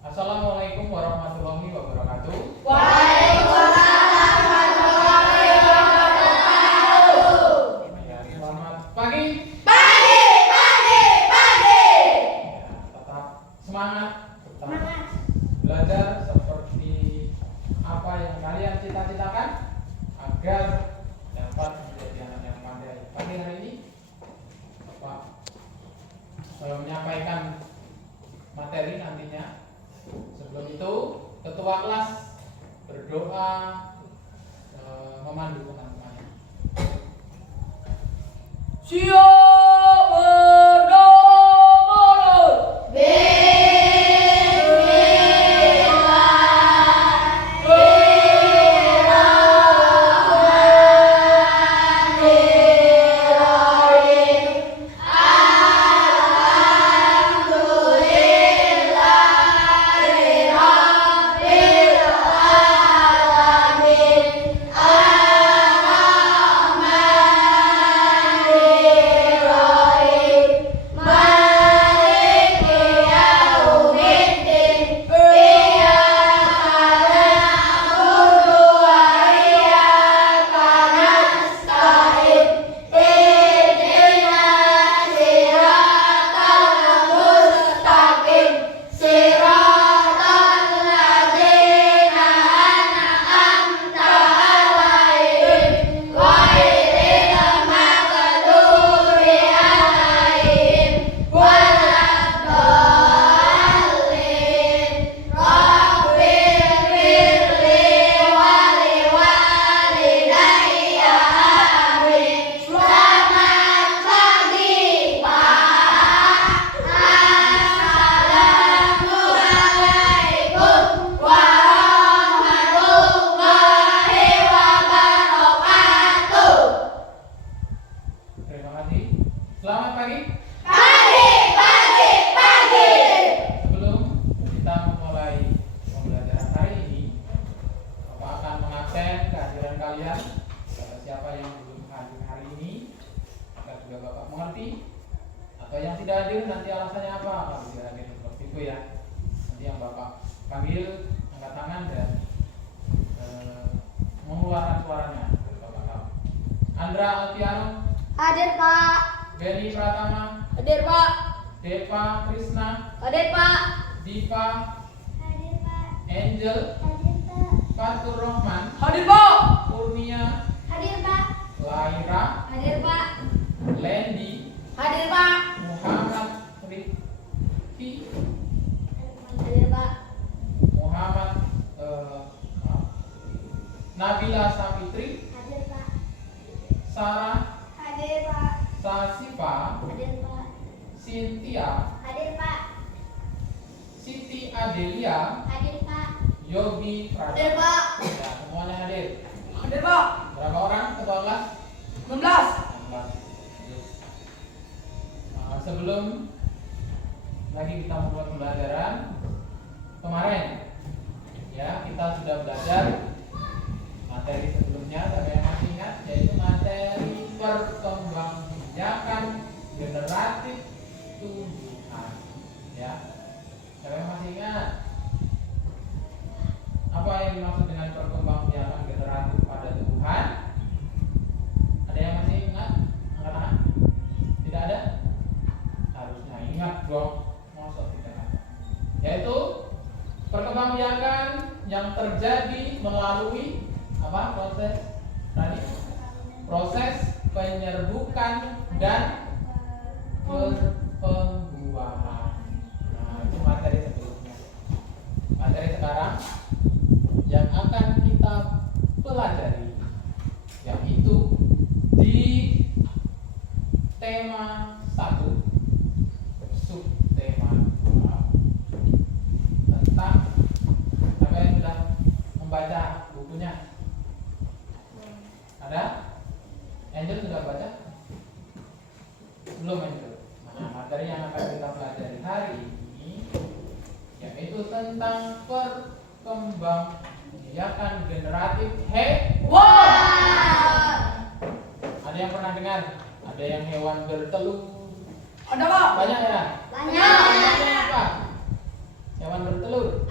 Assalamualaikum warahmatullahi wabarakatuh. Waalaikumsalam warahmatullahi wabarakatuh. Ya, selamat pagi. Pagi. Ya, tetap semangat, belajar seperti apa yang kalian cita-citakan agar dapat menjadi anak yang pandai. Pagi hari ini Bapak menyampaikan materi nantinya. Sebelum itu ketua kelas berdoa memandu teman-temannya. Siap berdoa. Terima kasih. Selamat pagi. Pagi. Sebelum kita memulai pembelajaran hari ini, Bapak akan mengabsen kehadiran kalian. Siapa yang belum hadir hari ini, agar juga Bapak mengerti. Atau yang tidak hadir nanti alasannya apa kalau tidak hadir, seperti itu ya. Nanti yang Bapak panggil angkat tangan dan mengeluarkan suaranya. Bapak tahu. Andra Alfiano, Hadir Pak. Benny Pratama, Hadir Pak. Deva Krisna, Hadir Pak. Diva, Hadir Pak. Angel, Hadir Pak. Fatur Rahman, Hadir Pak. Kurnia, Hadir Pak. Laira, Hadir Pak. Lendi, Hadir Pak. Muhammad Rifki, Hadir Pak. Muhammad Nabila Sapitri, Hadir Pak. Sarah, Hadir Pak. Sasifa, Hadir Pak. Cynthia, Hadir Pak. Siti Adelia, Hadir Pak. Yogi Hadir Pratama. Pak. Ya, semuanya hadir. Hadir Pak. Berapa orang ketua kelas? 16. 16. Sebelum lagi kita memulai pembelajaran kemarin, ya kita sudah belajar materi sebelumnya, sampai yang masih ingat, yaitu materi perkembangbiakan generatif tumbuhan. Ya, sampai yang masih ingat apa yang dimaksud dengan perkembangbiakan generatif pada tumbuhan? Ada yang masih ingat? Angkat tangan. Tidak ada? Harusnya ingat dong. Masa tidak ada? Yaitu perkembangbiakan yang terjadi melalui apa proses tadi? Proses penyerbukan dan perpembuahan. Nah, itu materi sebelumnya. Materi sekarang yang akan kita pelajari yaitu di tema 1 subtema 2 tentang apa yang sudah membaca bukunya. Ada? Angel sudah baca? Belum Angel. Nah, materi yang akan kita pelajari hari ini yaitu tentang perkembangbiakan generatif Wah. Ada yang pernah dengar? Ada yang hewan bertelur? Ada Pak. Banyak ya? Banyak. Namanya apa? hewan bertelur?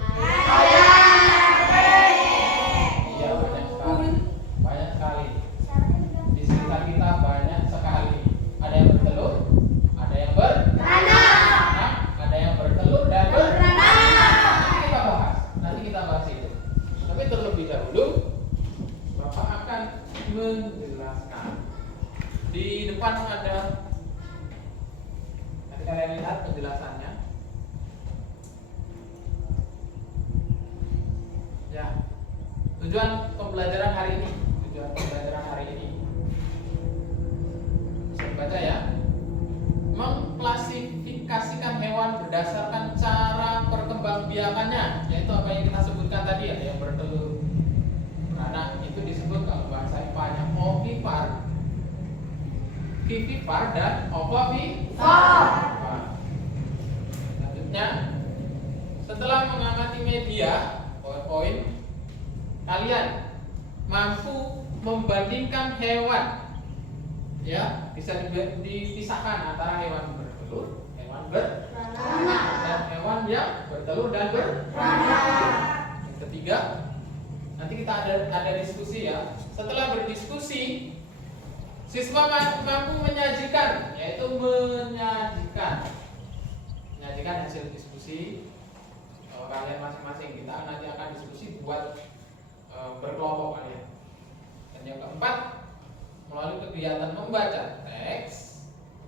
Iya, banyak sekali. Banyak sekali. Di sekitar kita banyak sekali. Ada yang bertelur, ada yang beranak, ada yang bertelur dan beranak. Nanti kita bahas itu. Tapi terlebih dahulu, Bapak akan menjelaskan. Di depan ada, nanti kalian lihat penjelasannya. Ya, tujuan pembelajaran hari ini. Bisa dibaca ya. Mengklasifikasikan hewan berdasarkan cara perkembangbiakannya, yaitu apa yang kita sebutkan tadi, ada yang bertelur, beranak, itu disebut kalau bahasa IPA-nya ovipar, vivipar, dan ovovivipar. Selanjutnya, setelah mengamati media, poin kalian mampu membandingkan hewan, ya, bisa dipisahkan antara hewan bertelur, hewan beranak, dan hewan yang bertelur dan beranak. Yang ketiga, nanti kita ada diskusi ya. Setelah berdiskusi, siswa mampu menyajikan, yaitu menyajikan hasil diskusi kalian masing-masing. Kita nanti akan diskusi buat berkelompok kalian. Dan yang keempat, melalui kegiatan membaca teks,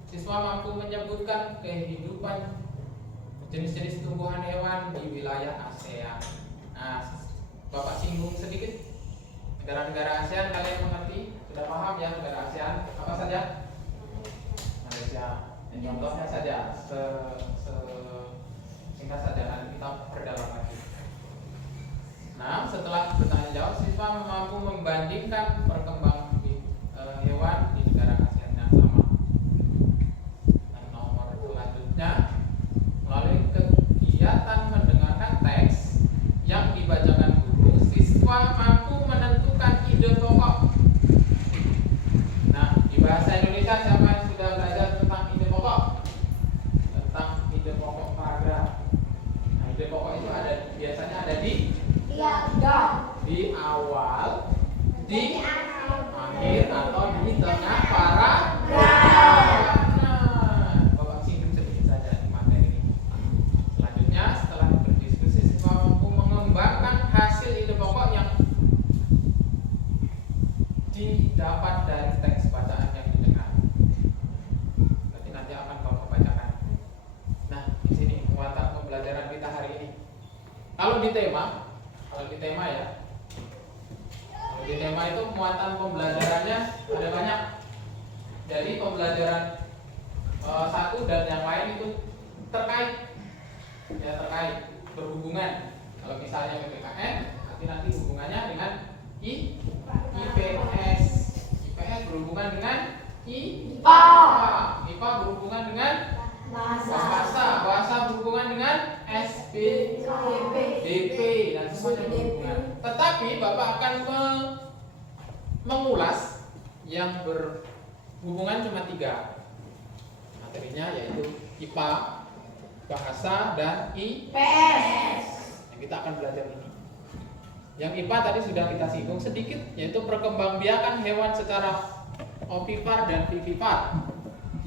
siswa mampu menyebutkan kehidupan jenis-jenis tumbuhan hewan di wilayah ASEAN. Nah, Bapak singgung sedikit negara-negara ASEAN, kalian mengerti? Sudah paham ya negara ASEAN? Apa saja? Malaysia. Dan contohnya saja, singkat saja, nanti kita perdalam lagi. Nah, setelah bertanya jawab, siswa mampu membandingkan perkembangan hewan di negara ASEAN yang sama. Dan nomor selanjutnya, melalui kegiatan mendengarkan teks yang dibacakan guru, siswa mampu menentukan ide pokok. Nah, di bahasa Indonesia siapa yang sudah belajar tentang ide pokok? Tentang ide pokok paragraf. Nah, ide pokok itu biasanya ada di awal, di akhir, atau di tengah paragraf. Nah, Bapak singgung sedikit saja di materi ini. Selanjutnya, setelah berdiskusi, siswa mampu mengembangkan hasil ide pokok yang didapat dari teks bacaan yang didengar. Berarti nanti akan Bapak bacakan. Nah, di sini muatan pembelajaran kita hari ini. Kalau di tema ya. Kalau di tema itu muatan pembelajarannya ada banyak. Jadi pembelajaran satu dan yang lain itu terkait, ya, terkait, berhubungan. Kalau misalnya PPKN, nanti hubungannya dengan IPS. IPS berhubungan dengan IPA. IPA berhubungan dengan bahasa berhubungan dengan SPDP, dan semuanya berhubungan. Tetapi Bapak akan mengulas yang berhubungan cuma 3 materinya, yaitu IPA, bahasa, dan IPS. Yang kita akan belajar ini. Yang IPA tadi sudah kita singgung sedikit, yaitu perkembangbiakan hewan secara ovipar dan vivipar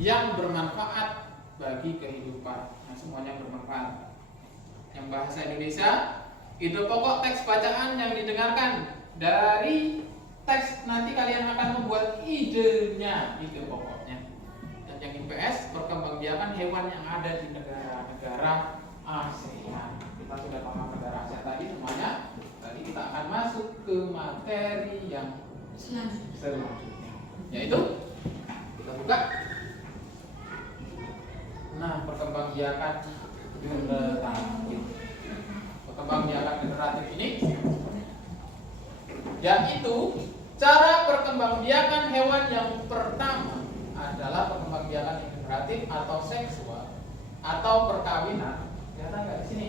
yang bermanfaat bagi kehidupan. Nah, semuanya bermanfaat. Yang bahasa Indonesia, ide pokok teks bacaan yang didengarkan. Dari teks nanti kalian akan membuat idenya, ide pokoknya. Dan yang IPS, perkembangbiakan hewan yang ada di negara-negara ASEAN. Kita sudah paham negara ASEAN tadi semuanya. Tadi kita akan masuk ke materi yang selanjutnya, yaitu kita buka. Nah, perkembangbiakan generatif. Perkembangbiakan generatif ini yaitu cara perkembangbiakan hewan yang pertama adalah perkembangbiakan generatif atau seksual atau perkawinan. Kelihatan nggak di sini?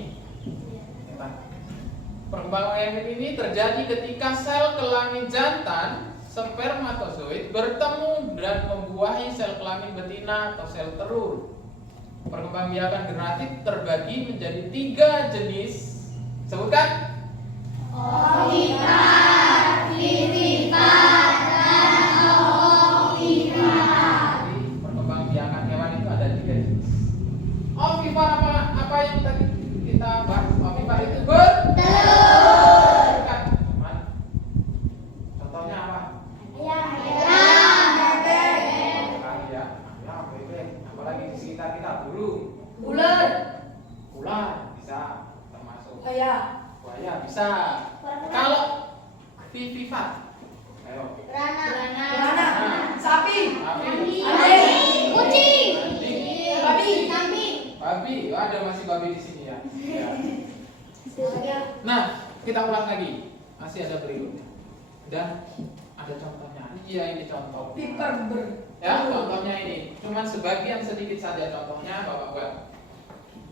Perkembangbiakan ini terjadi ketika sel kelamin jantan spermatozoid bertemu dan membuahi sel kelamin betina atau sel telur. perkembangbiakan generatif terbagi menjadi 3 jenis. Sebutkan. Ovipar, vivipar, dan ovipar. Jadi perkembangbiakan hewan itu ada 3 jenis. Ovipar apa yang tadi kita bahas? Ovipar itu bertelur. Kan? Contohnya apa? Ayam, Bebek. Ya, ayam, bebek. Apalagi di sekitar kita burung. ular, Ular bisa termasuk. buaya, Buaya bisa. Kalau vivipar, ayo. beranak, sapi, Sapi, anjing, kucing, anjing, babi, babi. Oh, ada masih babi di sini ya. Ya. Nah, kita ulang lagi. Masih ada berikutnya. Dan ada contohnya. Iya, ini contoh. Ovipar Ya, contohnya ini. Cuman sebagian sedikit saja contohnya Bapak buat.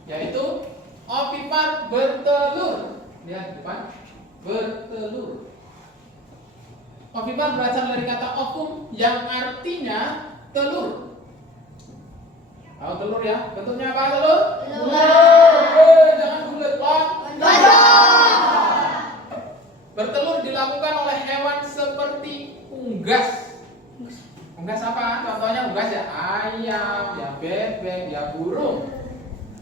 Yaitu ovipar bertelur. Lihat di depan. Bertelur. Ovipar berasal dari kata ovum yang artinya telur. Tahu telur ya? Bentuknya apa telur? Jangan bulat, Pak. Bertelur dilakukan oleh hewan seperti unggas. Unggas apa? Contohnya unggas ya ayam, ya bebek, ya burung.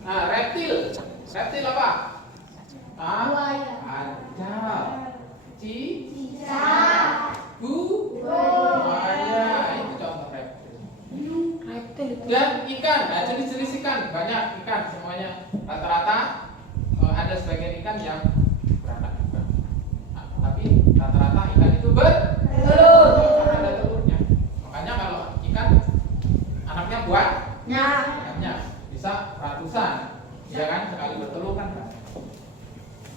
Nah, reptil. Reptil apa? Buaya. Ada. Cicak, Buaya. Itu contoh reptil. Dan ikan, nah, jenis-jenis ikan banyak ikan semuanya. Rata-rata ada sebagian ikan yang beranak juga. Nah, tapi rata-rata ikan itu bertelur karena ada telurnya. Makanya kalau ikan anaknya banyak bisa ratusan, ya kan? Sekali bertelur kan banyak.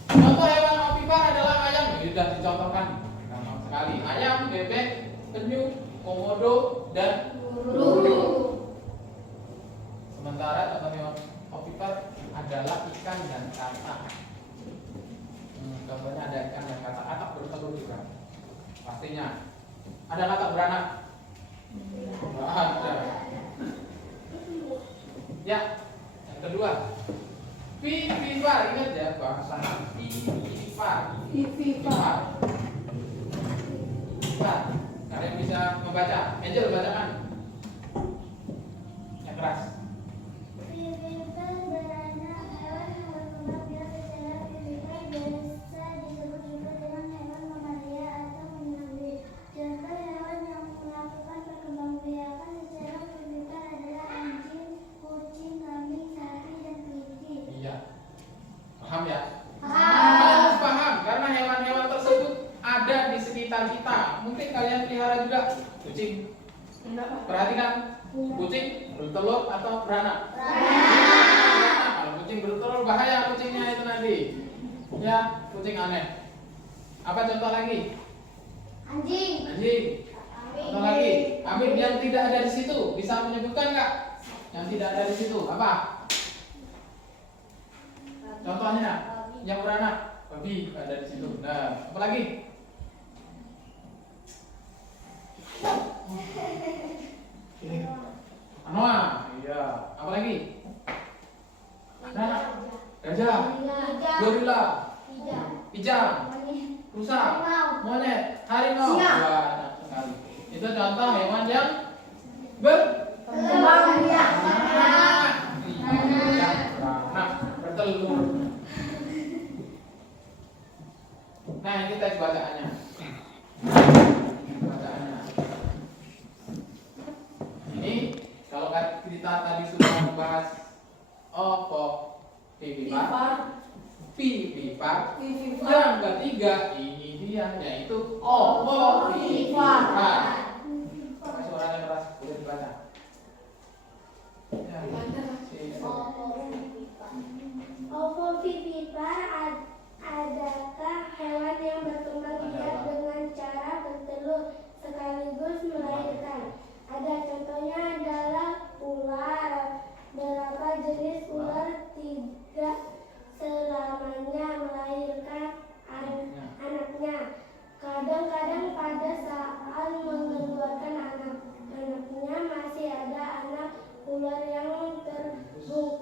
Contoh hewan ovipar adalah ayam, sudah dicontohkan gampang sekali. Ayam, bebek, penyu, komodo, dan burung. Sementara contoh hewan ovipar adalah ikan dan katak. Contohnya ada ikan dan katak. Katak bertelur juga. Pastinya. Ada katak beranak? Tidak ada. Ya, yang kedua. Vivipar, ingat ya bahasa vivipar. Vivipar. Kalian bisa membaca. Angel bacakan. Yang keras. Vivipar beranak hewan mamalia secara vivipar biasa disebut juga dengan hewan mamalia atau mengambil. Contoh hewan yang melakukan perkembangbiakan secara vivipar adalah anjing, kucing, kambing, sapi, dan kelinci. Iya. Paham ya? Paham. Kalian harus paham karena hewan-hewan tersebut ada di sekitar kita. Mungkin kalian pelihara juga kucing. Perhatikan, kucing bertelur atau beranak? Beranak. Kalau kucing bertelur bahaya kucingnya itu nanti. Ya, kucing aneh. Apa contoh lagi? Anjing, Anjing. Contoh lagi. Ambil yang tidak ada di situ. Bisa menyebutkan nggak? Yang tidak ada di situ apa? Contohnya yang beranak, babi ada di situ. Nah, apa lagi? Anoa, iya. Apa lagi? Nah, gajah, gorila, pijang, rusa, monyet, harimau. Banyak sekali. Itu contoh hewan yang beranak. Bertelur. Nah, ini teks bacaannya. Bacaannya. Ini kalau kita tadi sudah membahas vivipar. Yang ketiga ini dia yaitu ovovivipar. Suaranya keras, boleh dibaca. Ya, Ovovivipar adakah hewan yang berkembang biak dengan cara bertelur sekaligus melahirkan. Ada contohnya adalah ular. Beberapa jenis ular tidak selamanya melahirkan anaknya. Kadang-kadang pada saat mengeluarkan anaknya masih ada anak ular yang terbuka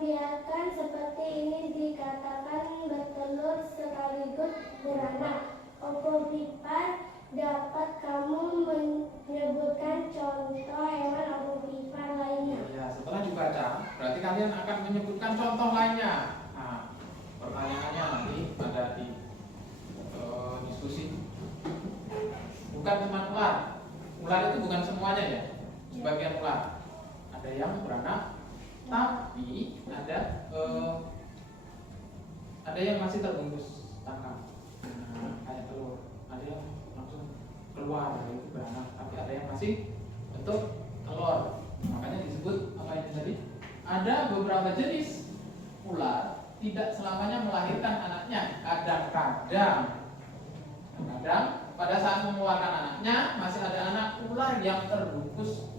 biakan seperti ini dikatakan bertelur sekaligus beranak. Ovovivipar. Dapat kamu menyebutkan contoh hewan ovovivipar lainnya? Ya, setelah dibaca, berarti kalian akan menyebutkan contoh lainnya. Nah, pertanyaannya nanti ada di diskusi. Bukan cuma ular. Ular itu bukan semuanya ya. Sebagian ular. Ada yang beranak, tapi ada yang masih terbungkus tangkap. Nah, kayak telur. Ada yang langsung keluar, itu beranak. Tapi ada yang masih bentuk telur. Makanya disebut apa ini tadi? Ada beberapa jenis ular tidak selamanya melahirkan anaknya. Kadang-kadang pada saat mengeluarkan anaknya masih ada anak ular yang terbungkus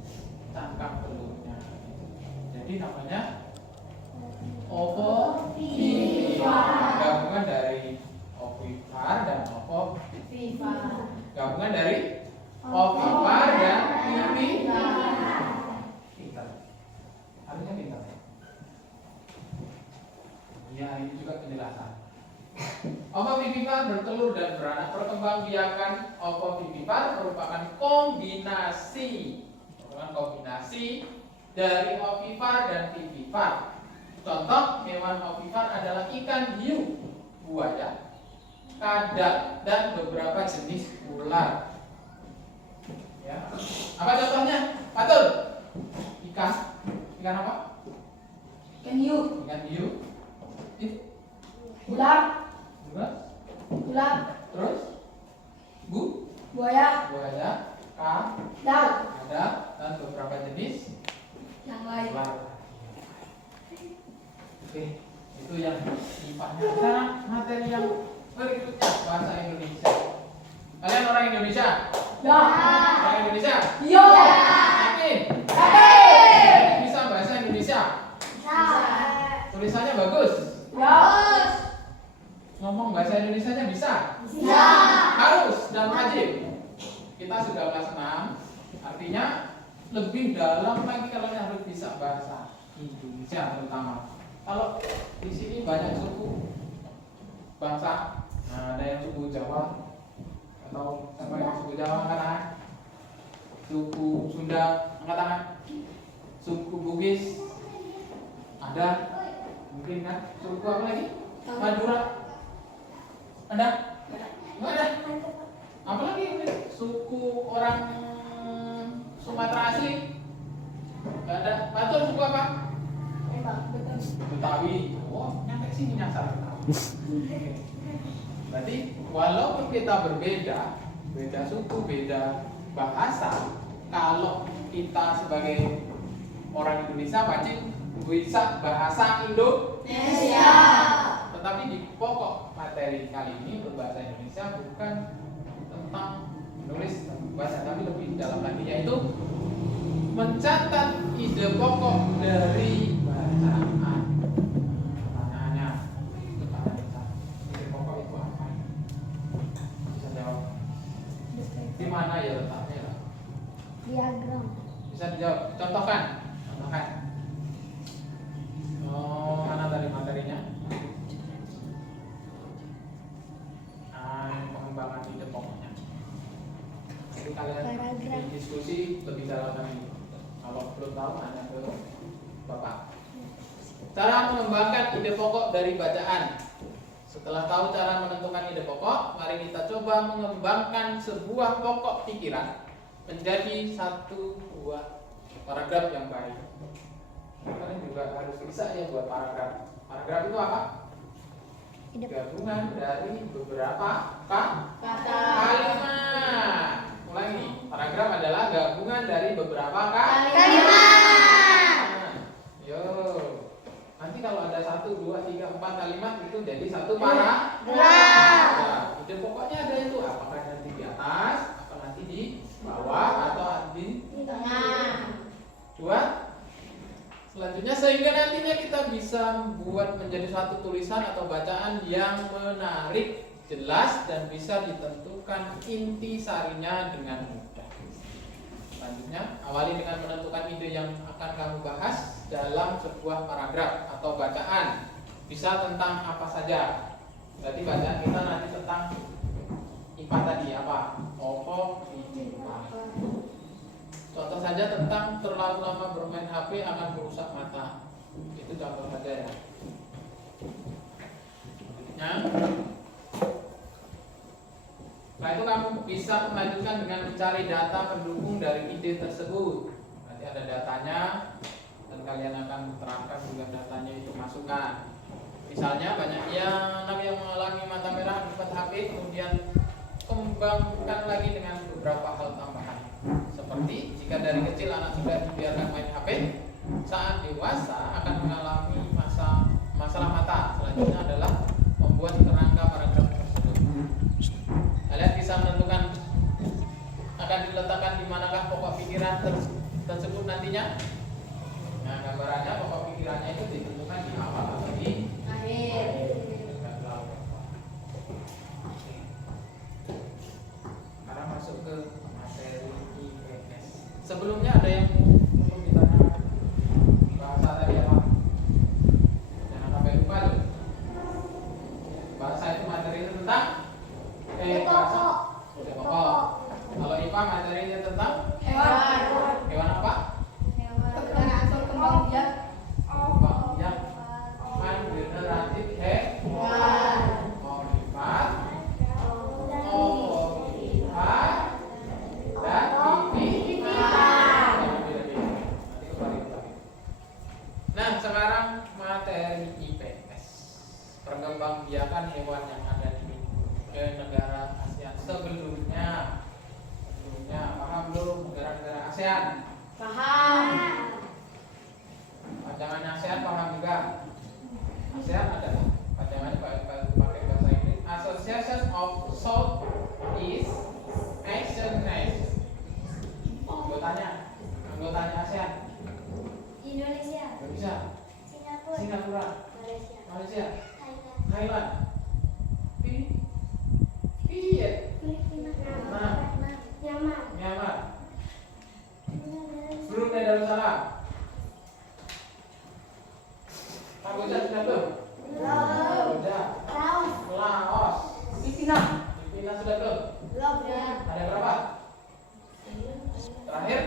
cangkang telurnya. Jadi namanya ovovivipar. Gabungan dari ovipar dan ovovivipar. Gabungan dari ovipar dan vivipar. Pintar. Harusnya pintar. Ya, ini juga penjelasan. Ovovivipar bertelur dan beranak. Perkembangbiakan ovovivipar merupakan kombinasi dari ovipar dan vivipar. Contoh hewan ovipar adalah ikan hiu, buaya, kadak, dan beberapa jenis ular. Ya. Apa contohnya? Patul. Ikan apa? Ikan hiu. Ikan hiu. Ular. Ular. Terus? Buaya. Kadak, dan beberapa jenis Yang lain. ular. Oke, itu yang sifatnya. Sekarang materi yang berikutnya, bahasa Indonesia. Kalian orang Indonesia? Ya. Orang Indonesia? Iya. Yakin? Bisa bahasa Indonesia? Tulisannya bagus? Ya. Ngomong bahasa Indonesianya bisa? Bisa. Harus dan wajib. Kita sudah kelas 6, artinya lebih dalam lagi kalian harus bisa bahasa Indonesia terutama. Kalau di sini banyak suku bangsa, nah, ada yang suku Jawa atau apa yang suku Jawa angkat tangan, suku Sunda angkat tangan, suku Bugis ada, mungkin kan, suku apa lagi? Madura ada? Nggak ada. Apalagi suku orang Sumatera asli nggak ada. Patul suku apa? Betawi. Oh, nyampe sini nyasar. Berarti walaupun kita berbeda, beda suku, beda bahasa, kalau kita sebagai orang Indonesia wajib bisa bahasa Indonesia. Tetapi di pokok materi kali ini berbahasa Indonesia bukan tentang menulis bahasa, tapi lebih dalam lagi, yaitu mencatat ide pokok dari bacaan. Pertanyaannya, ide pokok itu apa? Bisa jawab? Di mana ya letaknya? Diagram. Bisa dijawab. Contohkan. Oh, mana tadi materinya? Pengembangan ide pokoknya. Jadi kalian diskusi lebih dalam lagi. Kalau belum tahu, tanya ke Bapak. Cara mengembangkan ide pokok dari bacaan. Setelah tahu cara menentukan ide pokok, mari kita coba mengembangkan sebuah pokok pikiran menjadi satu buah paragraf yang baik. Kalian juga harus bisa ya buat paragraf. Paragraf itu apa? Gabungan dari beberapa kata. Kalimat. Ulangi, paragraf adalah gabungan dari beberapa kalimat. Yo, nanti kalau ada 1, 2, 3, 4 kalimat itu jadi satu paragraf. Nah, ide pokoknya ada itu. Apakah nanti di atas, atau nanti di bawah, atau di Tengah. dua. Selanjutnya sehingga nantinya kita bisa membuat menjadi suatu tulisan atau bacaan yang menarik, jelas, dan bisa ditentukan inti sarinya dengan mudah. Selanjutnya, awali dengan menentukan ide yang akan kamu bahas dalam sebuah paragraf atau bacaan. Bisa tentang apa saja. Berarti bacaan kita nanti tentang IPA tadi apa? Pokok IPA. Contoh saja tentang terlalu lama bermain HP akan merusak mata. Itu contoh saja ya. Setelah itu kamu bisa melanjutkan dengan mencari data pendukung dari ide tersebut. Nanti ada datanya dan kalian akan terangkan juga datanya itu masukkan. Misalnya banyak anak yang mengalami mata merah akibat HP, kemudian kembangkan lagi dengan beberapa hal tambahan. Seperti jika dari kecil anak sudah dibiarkan main HP, saat dewasa akan mengalami masalah mata. Selanjutnya adalah membuat kerangka paragraf tersebut. Kalian bisa menentukan akan diletakkan di manakah pokok pikiran tersebut nantinya. Nah, gambarannya pokok pikirannya itu ditentukan di awal atau di Akhir. Sekarang masuk ke materi IPS. Sebelumnya ada yang perlu ditanya bahasa tadi apa? Jangan sampai lupa loh. Bahasa itu materinya tentang bahasa. Pokok. Kalau IPA materinya tentang Hewan. hewan apa? Berkembang biak. Kembang biak. Hewan generatif hewan. Modifikat. Dan nah, sekarang materi IPS. Perkembangbiakan hewan yang ada di negara ASEAN sebelumnya paham belum negara-negara ASEAN? Paham. Panjangannya ASEAN paham juga? ASEAN ada panjangannya pakai bahasa Inggris. Association of Southeast Asian Nations. Anggotanya ASEAN. Indonesia, Indonesia, Singapura, Malaysia, Thailand, Myanmar, Brunei Darussalam. Kamboja sudah belum? Kamboja, Laos, Filipina. Filipina sudah belum? Ada berapa? Terakhir?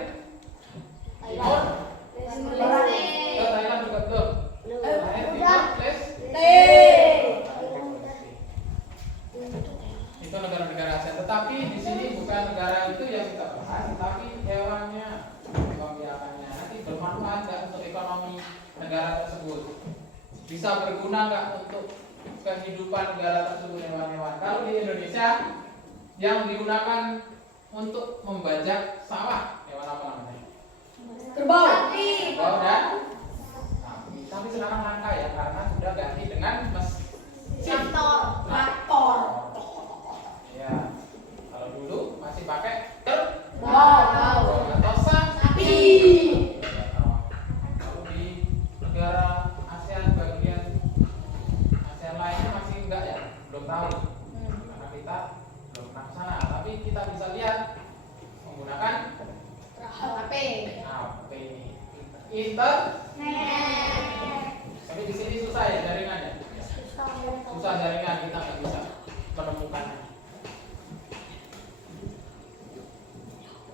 Timur? Ke Thailand juga belum? Terakhir Timur, itu negara-negara ASEAN. Tetapi di sini bukan negara itu yang kita bahas, tetapi hewannya, pembiakannya. Nanti bermanfaat nggak untuk ekonomi negara tersebut? Bisa berguna nggak untuk kehidupan negara tersebut hewan-hewan? Kalau di Indonesia yang digunakan untuk membajak sawah, hewan apa namanya? Kerbau. Kerbau dan sapi. Tapi sekarang langka ya karena sudah ganti dengan mesin. Traktor. Ya, kalau dulu masih pakai kerbau Wow. atau sapi. Kalau di negara ASEAN bagian ASEAN lainnya masih enggak ya, belum tahu. Karena kita belum pernah ke sana. Tapi kita bisa lihat menggunakan HP. HP ini. Internet. Tapi di sini susah ya jaringannya. Susah jaringan, kita nggak bisa menemukannya.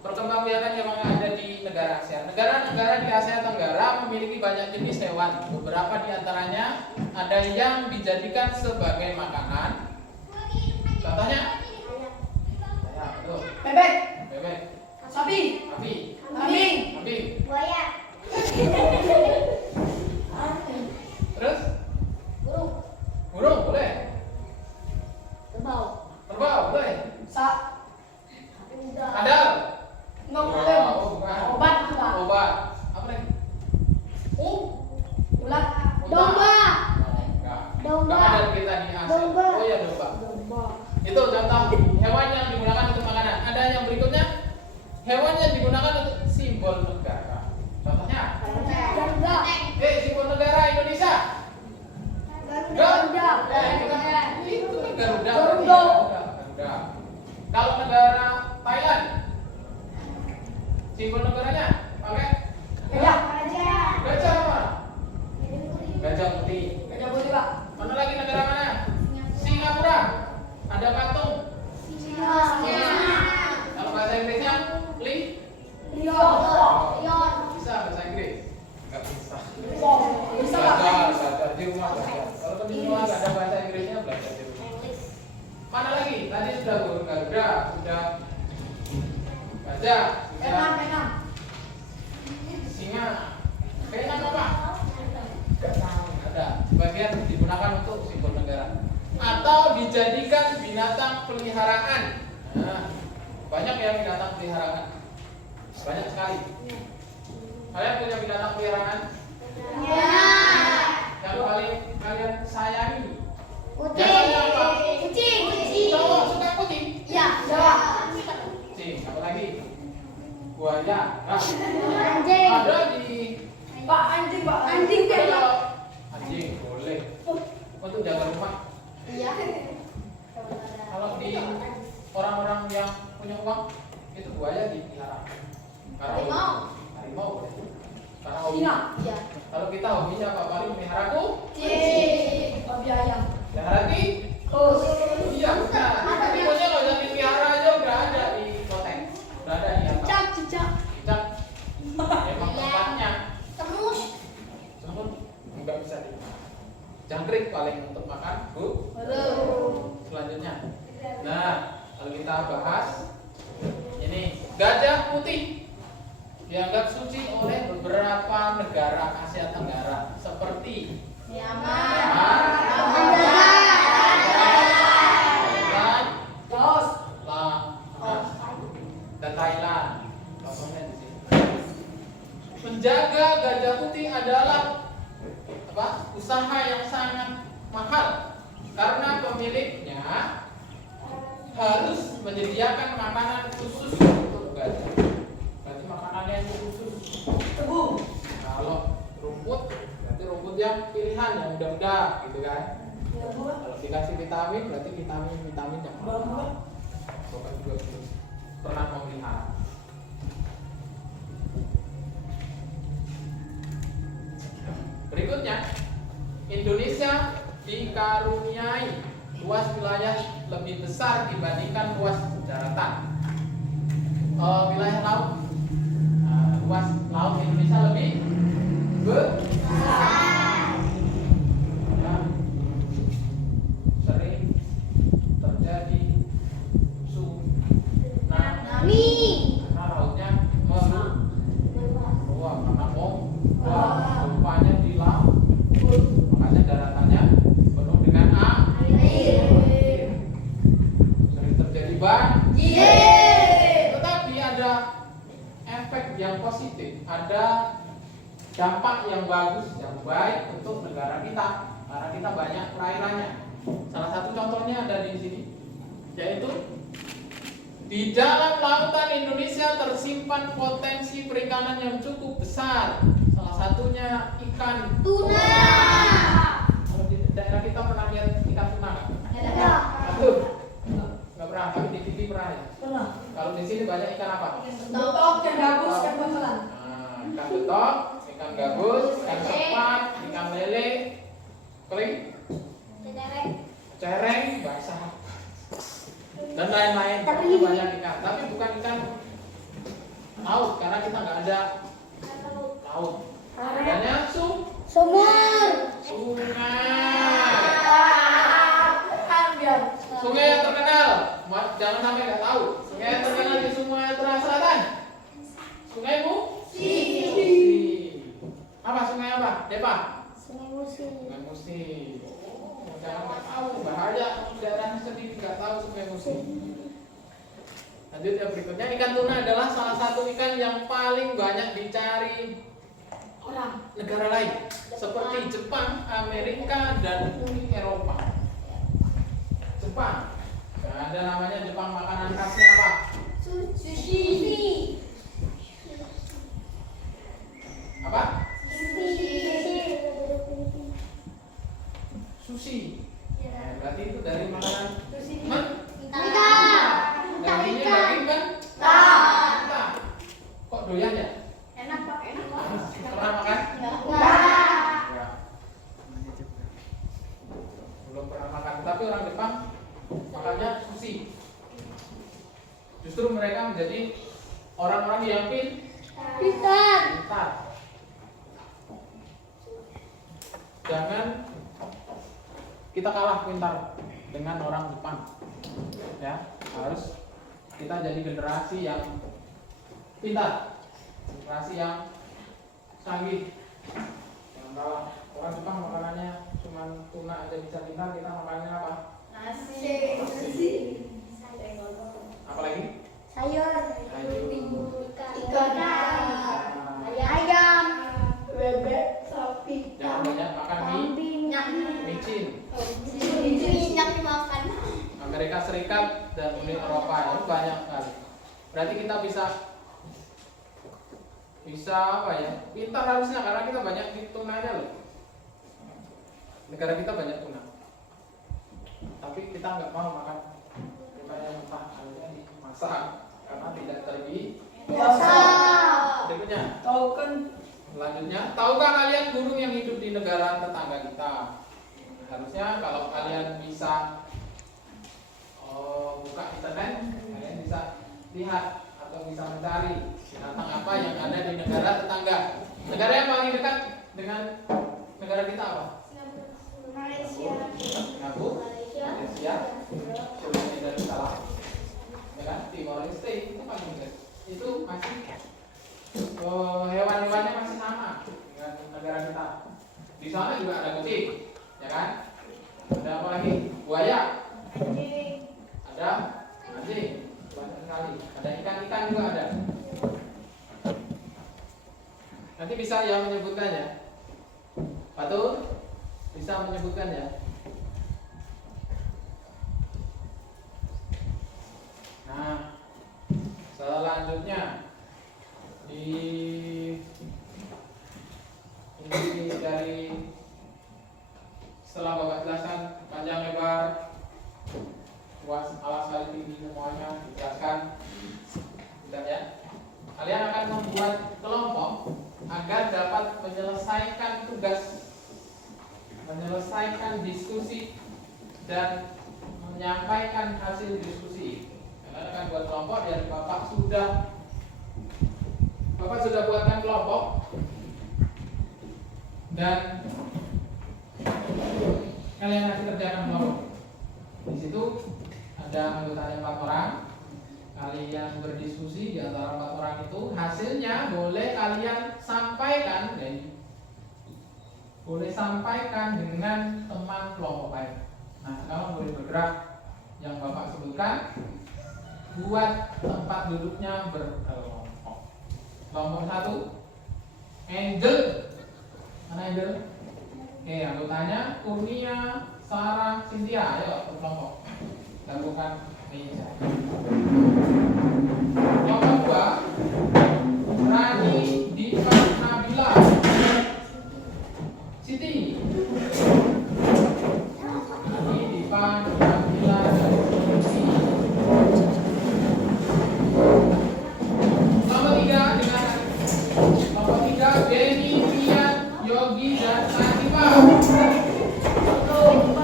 Perkembangbiakan yang ada di negara ASEAN. Negara-negara di Asia Tenggara memiliki banyak jenis hewan. Beberapa di antaranya ada yang dijadikan sebagai makanan. Contohnya? Ya, betul. Bebek. Bebek, Sapi. sapi, Kambing. kambing. buaya, Terus? burung, Burung boleh. kerbau, Kerbau boleh. Kadal. Nggak boleh. Oh, bukan. Obat juga. Obat. Apa lagi? Ulat. domba, Enggak. Domba. Enggak ada kita di Asia. Domba. Oh ya domba. Itu contoh hewan yang digunakan untuk makanan. Ada yang berikutnya hewan yang digunakan untuk simbol negara. Contohnya? garuda, Simbol negara Indonesia. garuda, Itu kan Garuda. Garuda. Garuda. Kalau negara Thailand, simbol negaranya pakai Gajah. gajah, gajah apa? Gajah Bisa bahasa Inggris? Enggak bisa. Bisa Pak. Belajar di rumah belajar. Kalau di rumah nggak ada bahasa Inggrisnya belajar di rumah. Mana lagi? Tadi sudah burung garuda, sudah gajah, sudah singa. Penam apa? Nggak tahu. Ada. Sebagian digunakan untuk simbol negara atau dijadikan binatang peliharaan. Nah, banyak ya binatang peliharaan. Banyak sekali. Kalian punya binatang peliharaan? Yang paling kalian sayangi? Biasanya apa? Cowok suka kucing. Kucing. Apa lagi? Buaya. Nah, ada di Anjing anjing boleh untuk jaga rumah. Kalau di orang-orang yang punya uang itu buaya dipelihara. Harimau boleh. Karena hobi. Kalau kita hobinya apa? Paling melihara pelihara iya bukan. Tapi punya kalau jadi pelihara aja udah ada di Kloteng. Udah ada di atas. Cicak. Emang tempatnya. Semut enggak bisa di. Jangkrik paling untuk makan, Bu. Selanjutnya. Nah, kalau kita bahas ini gajah putih dianggap suci oleh beberapa negara Asia Tenggara seperti dan Thailand. Contohnya di sini. Menjaga gajah putih adalah usaha yang sangat mahal karena pemiliknya harus menyediakan makanan khusus untuk gajah. Berarti makanannya itu khusus. Kalau rumput, berarti rumput yang pilihan yang mudah-mudah, gitu kan? Kalau dikasih vitamin, berarti vitamin yang mahal. Bapak juga pernah memelihara. Berikutnya, Indonesia dikaruniai luas wilayah lebih besar dibandingkan luas daratan. Wilayah laut, luas laut Indonesia lebih besar. Sering terjadi tsunami karena lautnya meluap. Karena rupanya di laut, makanya daratannya penuh dengan air. Sering terjadi banjir. Tetapi ada efek yang positif, ada dampak yang bagus, yang baik untuk negara kita, karena kita banyak perairannya. Salah satu contohnya ada di sini, yaitu di dalam lautan Indonesia tersimpan potensi perikanan yang cukup besar. Salah satunya ikan tuna. Kalau di daerah kita pernah lihat ikan tuna nggak? Nggak pernah, tapi di TV pernah ya. Kalau di sini banyak ikan apa? Betok, ikan gabus, ikan bakalan. Ikan betok, ikan gabus, ikan sepat, ikan lele, keling, cereng, basah, dan lain-lain. Itu banyak ikan, tapi bukan ikan laut karena kita nggak ada laut. Adanya sungai. Sungai yang terkenal, jangan sampai nggak tahu. Sungai yang terkenal di Sumatera Selatan. Sungai Musi. Apa sungai apa? Depa? Sungai Musi. Jangan nggak tahu, bahaya daerah sendiri nggak tahu Sungai Musi. Lanjut ya berikutnya, ikan tuna adalah salah satu ikan yang paling banyak dicari orang negara lain seperti Jepang, Amerika, dan Uni Eropa. Jepang, nah, ada namanya Jepang, makanan khasnya apa? Sushi. Apa? Sushi. Nah, berarti itu dari makanan mentah. Dagingnya daging mentah. Kok doyan ya? Enak Pak, enak Pak. Pernah makan? Enggak. Ya. Belum pernah makan, tapi orang Jepang makannya sushi. Justru mereka menjadi orang-orang yang Pintar. Pintar. Jangan kita kalah pintar dengan orang Jepang. Ya, harus kita jadi generasi yang pintar, generasi yang canggih. Jangan kalah. Orang Jepang makanannya cuma tuna aja bisa pintar, kita makannya apa? Nasi. Apa lagi? Sayur. Ikan. Ayam. Bebek. Sapi. Jangan banyak makan Kambing. micin. Minyak dimakan. Amerika Serikat dan Uni Eropa itu banyak sekali. Berarti kita bisa apa ya? Pintar harusnya karena kita banyak di tunanya loh. Negara kita banyak tuna. Tapi kita nggak mau makan tuna yang mentah, hanya dimasak karena tidak terbiasa. Berikutnya, Tahu kan? selanjutnya, tahukah kalian burung yang hidup di negara tetangga kita? Harusnya kalau kalian bisa buka internet, kalian bisa lihat atau bisa mencari binatang apa yang ada di negara tetangga. Negara yang paling dekat dengan negara kita apa? Malaysia. Singapura, Malaysia, Sulawesi Darussalam, ya kan? Timor Leste itu paling dekat. Itu masih hewan-hewannya masih sama dengan negara kita. Di sana juga ada kucing, ya kan? Ada apa lagi? Buaya. Ada anjing, banyak sekali. Ada ikan-ikan juga ada. Nanti bisa yang menyebutkannya. Fatul bisa menyebutkannya. Nah, selanjutnya ini dari setelah Bapak jelaskan panjang lebar, luas, alas kali tinggi semuanya dijelaskan. Sudah ya. Kalian akan membuat kelompok agar dapat menyelesaikan tugas, menyelesaikan diskusi dan menyampaikan hasil diskusi. Kalian akan buat kelompok dan Bapak sudah buatkan kelompok dan kalian nanti kerjakan kelompok. Di situ ada anggotanya 4 orang. Kalian berdiskusi di antara 4 orang itu. Hasilnya boleh kalian sampaikan, boleh sampaikan dengan teman kelompok lain. Nah, sekarang boleh bergerak. Yang Bapak sebutkan, buat tempat duduknya berkelompok. Kelompok 1, Angel. Mana Angel? Oke, anggotanya Kurnia, Sarah, Cynthia. Ayo berkelompok. Lakukan meja. Kelompok 2, Rani, Diva, Nabila, Siti. Rani, Diva, Nabila, dan Siti. Kelompok 3 dengan kelompok 3, Denny, Rian, Yogi, dan Nadifa.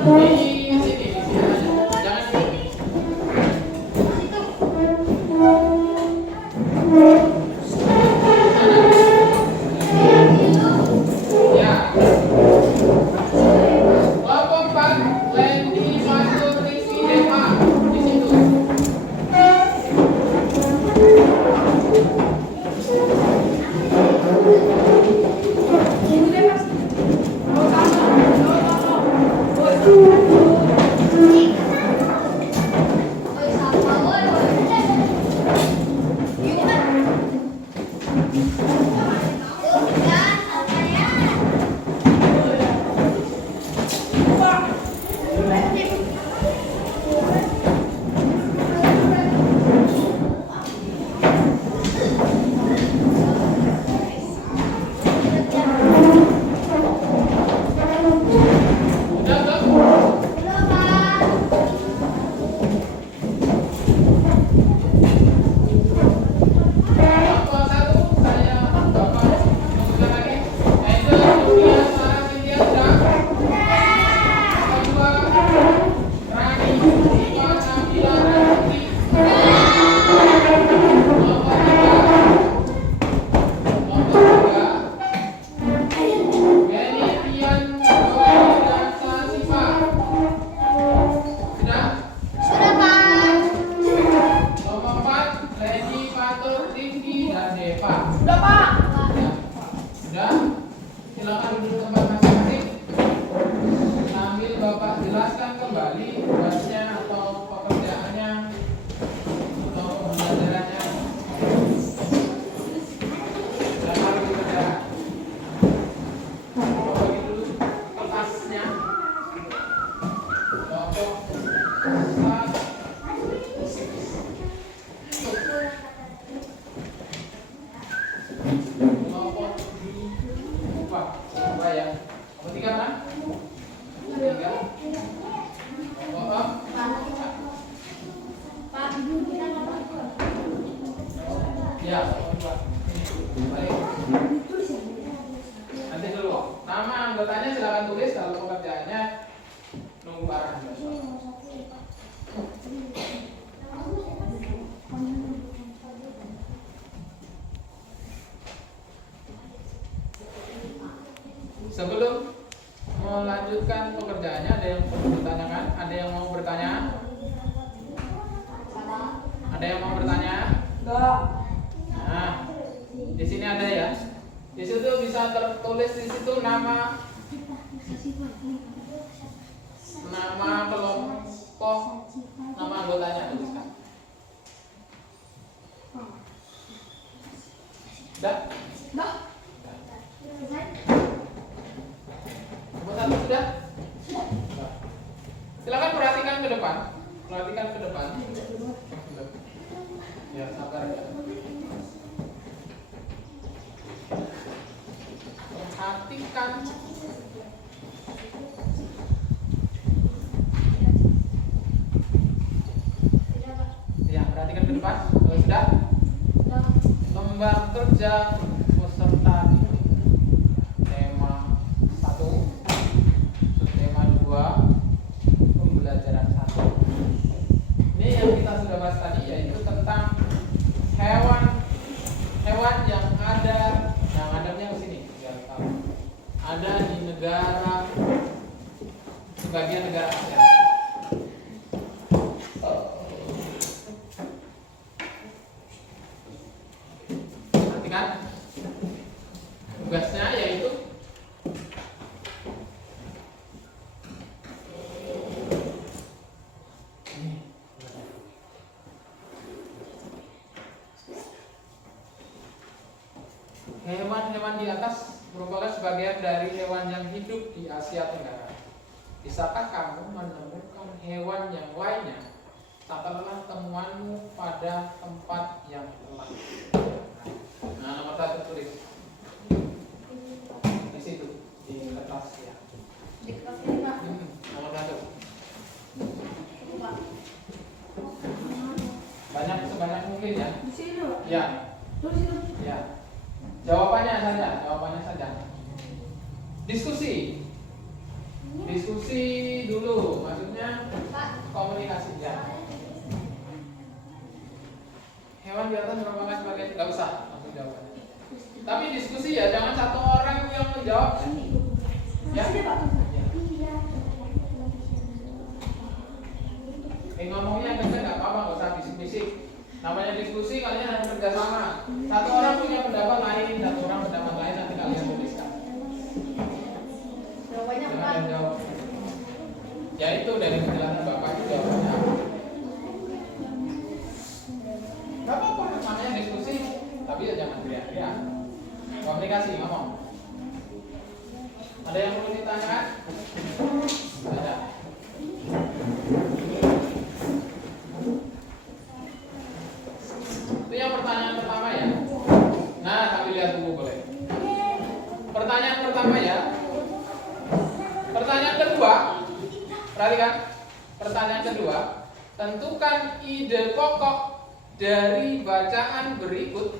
Di sini aja. Jangan sini. Ya. Kelompok 4, Lendi, Fatul, Rizky, Deva. Di situ. Udah belum? Kelompok 1 saya Sudah, Pak. Ya. Sudah. Silakan duduk tempat masing-masing. Sambil Bapak jelaskan kembali tugasnya atau pekerjaannya atau pembelajarannya. Silakan dikerjakan. Bapak bagi dulu kertasnya. Bapak ya, nanti dulu. Nama anggotanya silakan tulis, kalau pekerjaannya nunggu arahan. Sebelum melanjutkan pekerjaannya, ada yang perlu ditanyakan? Ada yang mau bertanya? Ada yang mau bertanya? Enggak. Nah, di sini ada ya. Di situ bisa tertulis di situ nama kelompok, nama anggotanya tuliskan. Sudah? Dah. Nomor 1 sudah? Silakan perhatikan ke depan. Perhatikan ke depan. Ya, sabar ya. Perhatikan. Ya, perhatikan ke depan. Kalau sudah? Lembar kerja peserta didik. Tema 1, subtema 2, pembelajaran 1. Ini yang kita sudah bahas tadi, yaitu tentang hewan yang adanya ke sini, biar tahu. Ada di sebagian negara Asia. Perhatikan tugasnya, yaitu hewan-hewan di atas merupakan sebagian dari hewan yang hidup di Asia Tenggara. Bisakah kamu menemukan hewan yang lainnya setelah temuanmu pada tempat yang lain? Nah, nomor 1 tulis di situ, di kertas ya. Di kelas ini, Pak. Nomor 1. Pak. Sebanyak mungkin ya. Di sini, Pak. Ya. Tulis itu. Ya. Jawabannya saja. Diskusi dulu, maksudnya komunikasi ya. Hewan di atas merupakan sebagai, nggak usah langsung jawabannya. Tapi diskusi ya, jangan satu orang yang menjawab. Ya. Ngomongnya kenceng nggak apa-apa, nggak usah bisik-bisik. Namanya diskusi, kalian harus kerjasama. Satu orang punya pendapat lain, satu orang pendapat lain, nanti kalian tuliskan. Jawabannya apa? Jangan jawab. Ya itu dari penjelasan Bapak itu jawabannya. Gak apa-apa, namanya diskusi, tapi ya jangan teriak-teriak. Komunikasi, ngomong. Ada yang perlu ditanyakan? Ada. Itu yang pertanyaan pertama ya. Nah, sambil lihat buku boleh. Pertanyaan pertama ya. Pertanyaan kedua, perhatikan. Pertanyaan kedua, tentukan ide pokok dari bacaan berikut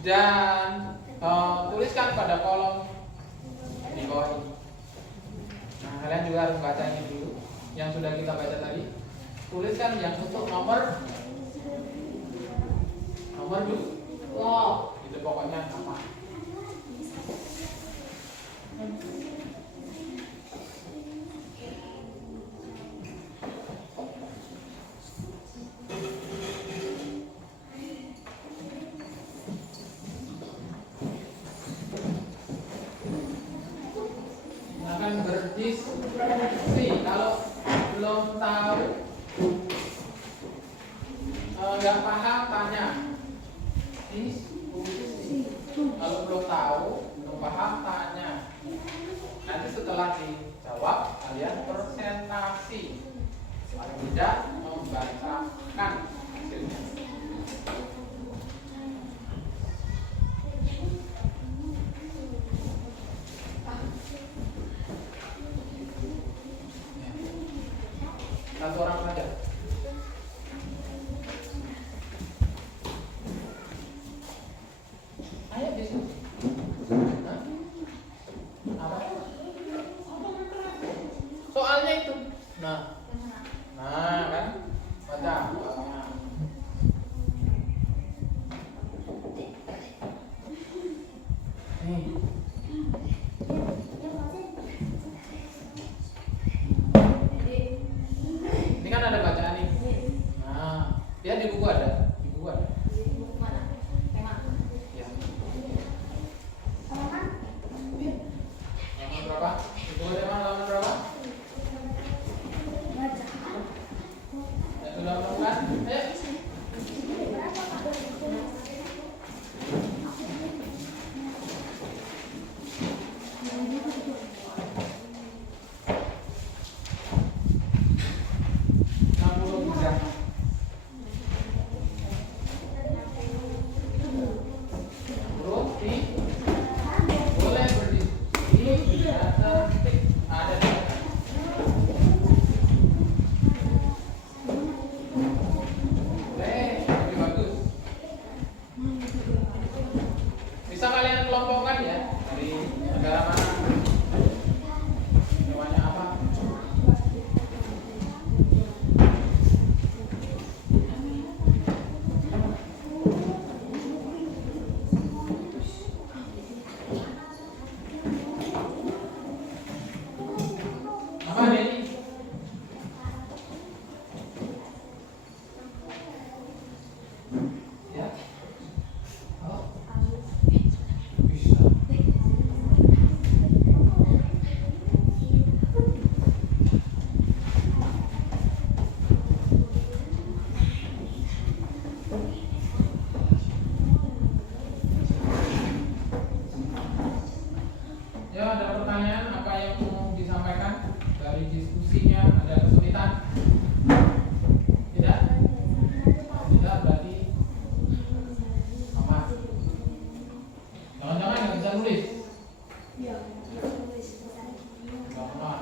dan tuliskan pada kolom di bawah ini. Nah, kalian juga harus baca ini dulu yang sudah kita baca tadi. Tuliskan yang untuk nomor dulu. Wow, ide pokoknya apa? Berdiskusi. Kalau belum tahu, nggak paham, tanya. Diskusi. Kalau belum tahu, belum paham, tanya. Nanti setelah dijawab, kalian presentasi. Paling tidak membacakan hasilnya. Satu orang saja. Ayo diskusi. Apa? Soalnya itu. Nah kan baca. Nih. Ini kan ada bacaan nih. Nah, lihat di buku ada. Di buku ada. Buku mana? Tema. Ya. Halaman berapa? Di buku tema halaman berapa? Ya, sudah menemukan? Ayo. Boleh berdiskusi, ada di boleh, lebih bagus. Bisa kalian kelompokkan ya dari negara mana, hewanya apa. Apa Denny? Ya. Oh. Bisa. Ya, ada pertanyaan apa yang mau disampaikan dari diskusinya? Ada kesulitan? Tidak? Tidak berarti aman. Jangan-jangan nggak bisa nulis? Iya. Nggak aman.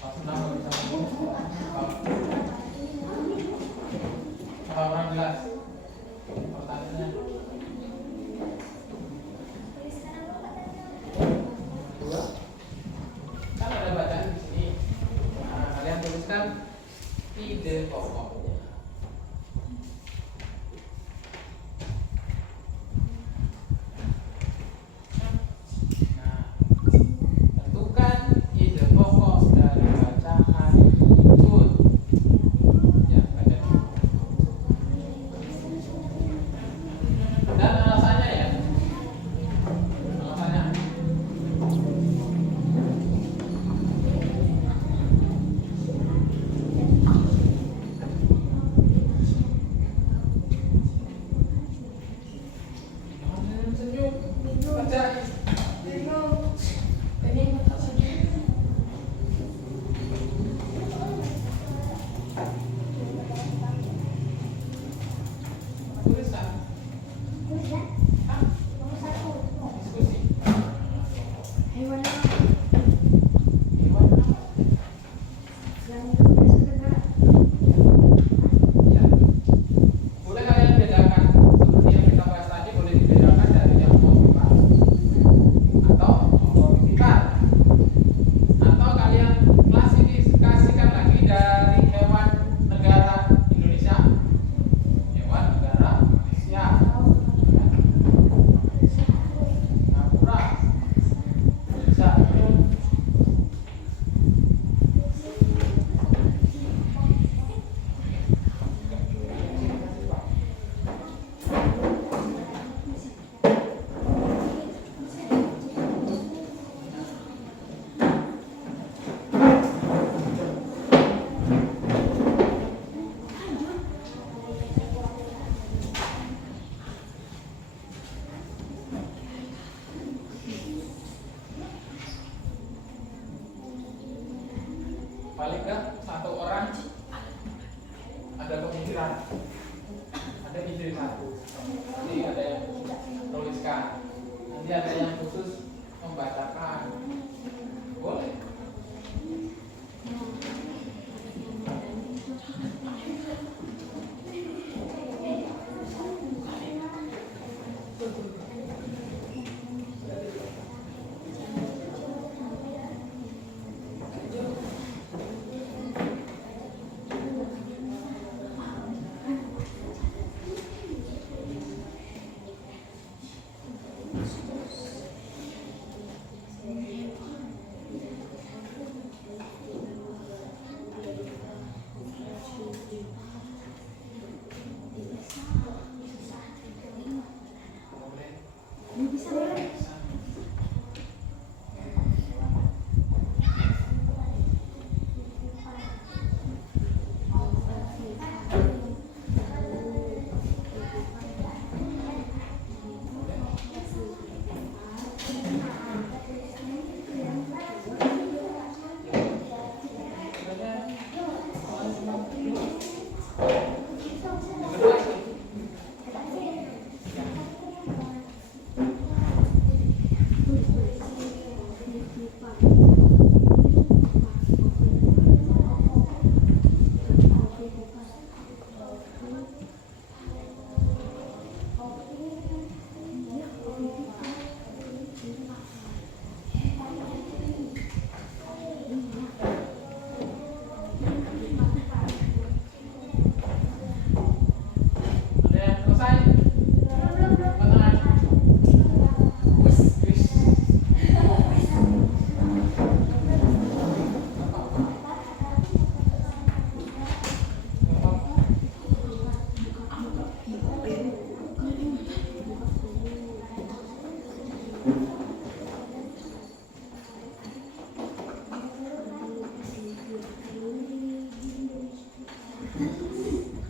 Pas senang nggak bisa nulis. Apa orang jelas? Pertanyaannya. Dua. Kan ada bacaan di sini. Nah, kalian tuliskan ide pokoknya. paling nggak satu orang ada pemikiran, ada ide satu. Nanti ada yang tuliskan, nanti ada yang khusus membacakan. Boleh.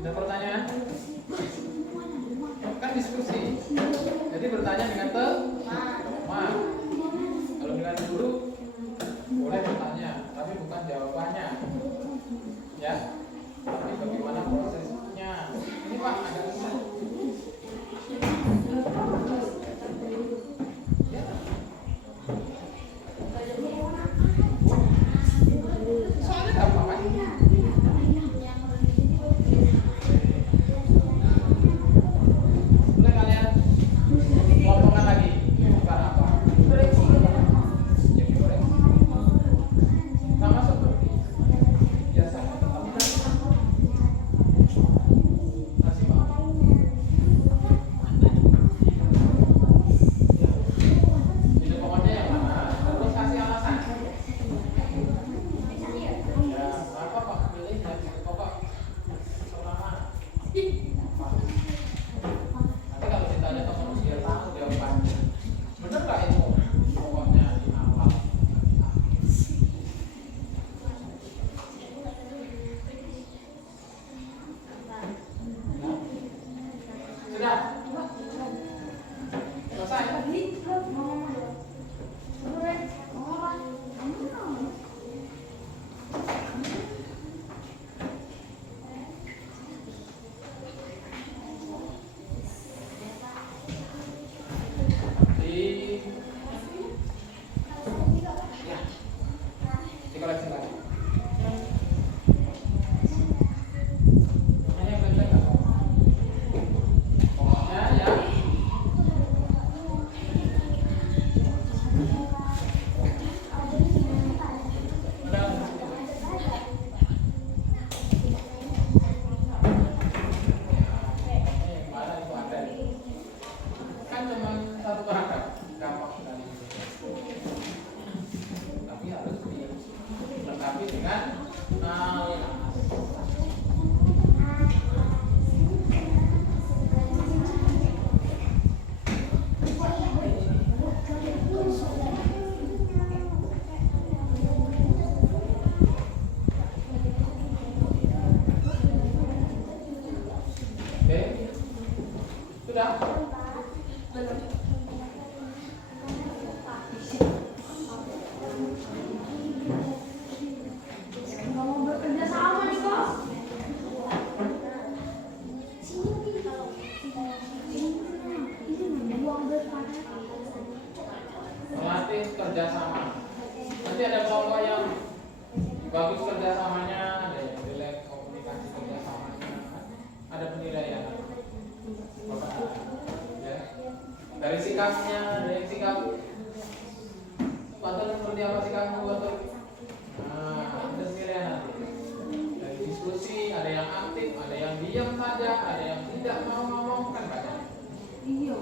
Ada pertanyaan? Kan diskusi. Jadi bertanya dengan teman. Kalau dengan guru boleh bertanya, tapi bukan jawabannya. Ya. Tapi bagaimana prosesnya? Ini Pak ada pesan. Ya. Soalnya gampang kan? Boleh kalian potongan lagi? Bukan apa? Yang digoreng sama seperti biasanya tetap kasih Pak. Ide pokoknya yang mana? Terus kasih alasan. Ya, apa Pak? Pilih yang pokok selama. Nanti kalau ditanya teman dia tahu jawabannya. Bener nggak itu? Pokoknya di awal. Sudah? Selesai? Dikoleksi lagi. Hanya belajar apa? Pokoknya ya. Udah. Mana itu ada? Kan cuma satu paragraf, gampang. kerjasama. Nanti ada kelompok yang bagus kerjasamanya, ada yang jelek komunikasi kerjasamanya, ada penilaian. Ya. Dari sikapnya, dari sikap Batul seperti apa sikapmu Batul? Nah, ada penilaian nanti. Dari diskusi, ada yang aktif, ada yang diam saja, ada yang tidak mau ngomong, kan banyak. Iya.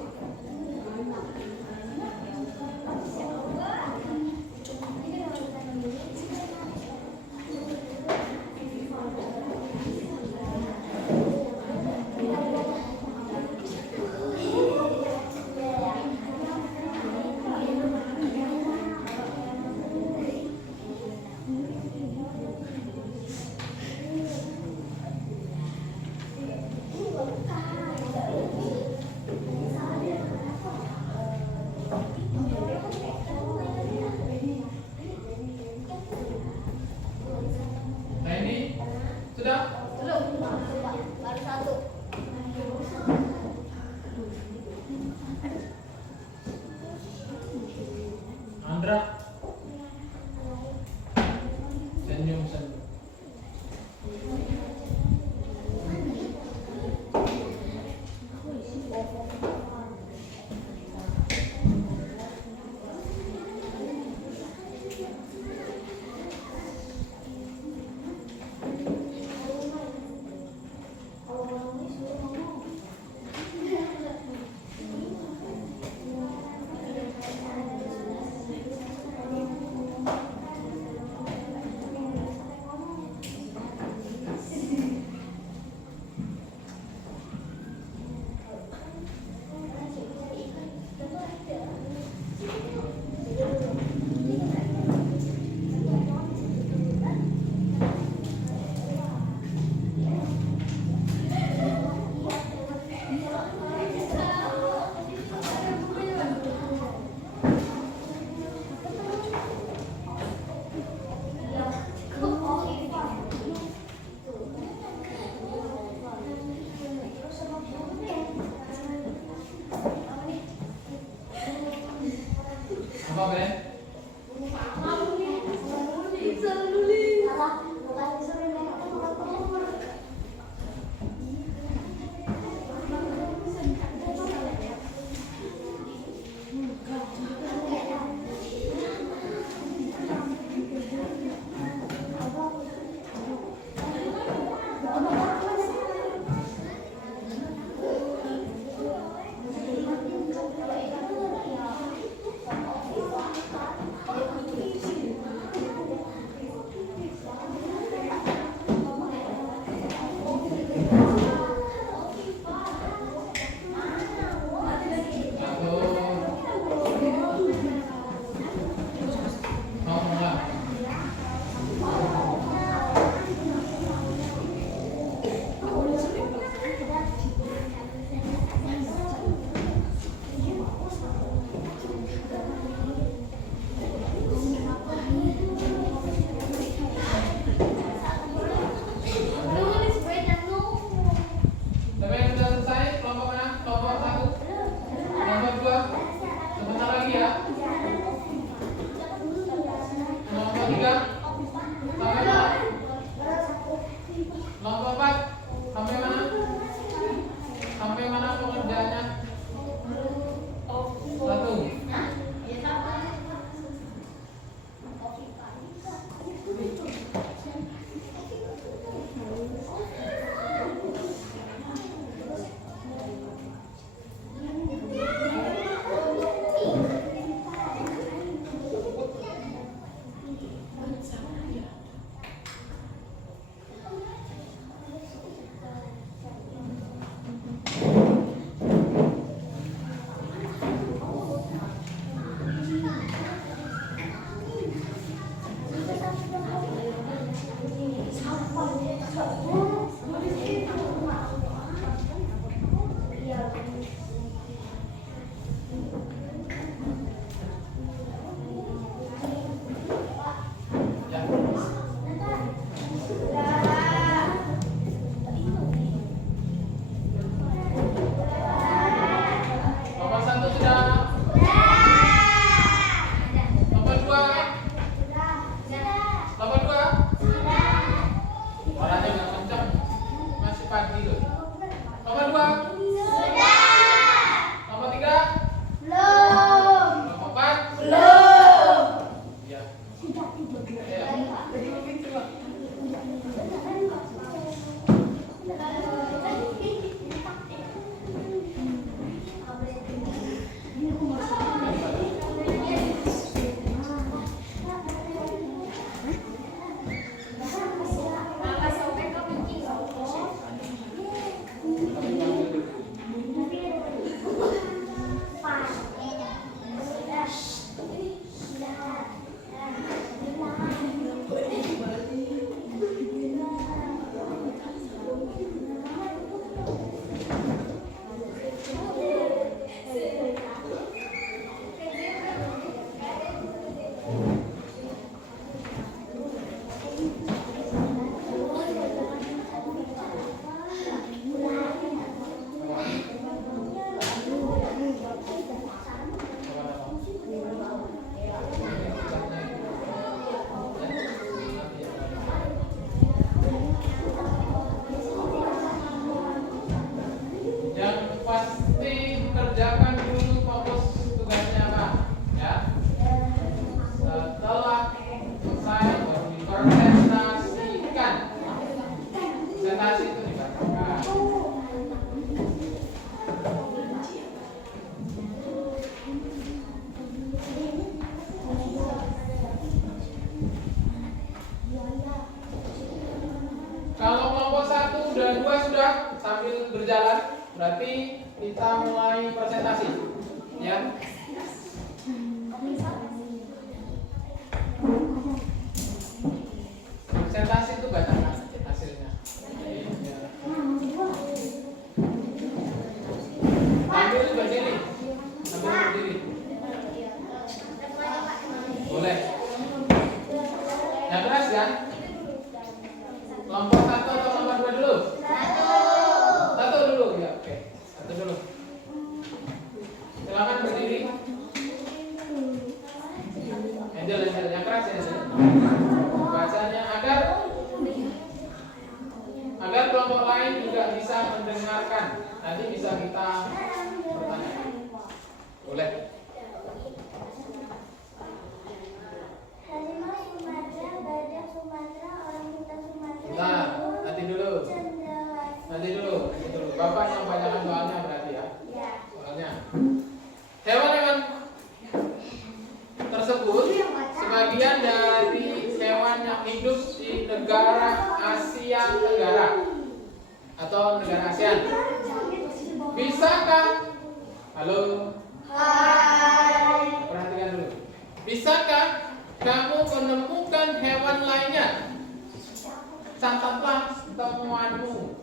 Nah ini sudah? Belum, baru satu. Andra senyum. Apa Ben? berarti kita mulai presentasi, ya. Presentasi itu bacakan hasilnya. Ambil berdiri, boleh. Yang keras kan? Kelompok 1 atau kelompok 2 dulu? Satu dulu, ya oke. Satu dulu. Silakan berdiri. Angel, yang keras ya. Bacanya agar kelompok lain juga bisa mendengarkan. Nanti bisa kita bertanya. Boleh. Harimau Sumatera, badak Sumatera, orang hutan Sumatera. Nah, nanti dulu. Bapak yang bacakan soalnya berarti ya. Soalnya hewan-hewan tersebut sebagian dari hewan yang hidup di negara Asia Tenggara atau negara ASEAN. Bisakah? Halo. Hai. Perhatikan dulu. Bisakah kamu menemukan hewan lainnya? Catatlah temuanmu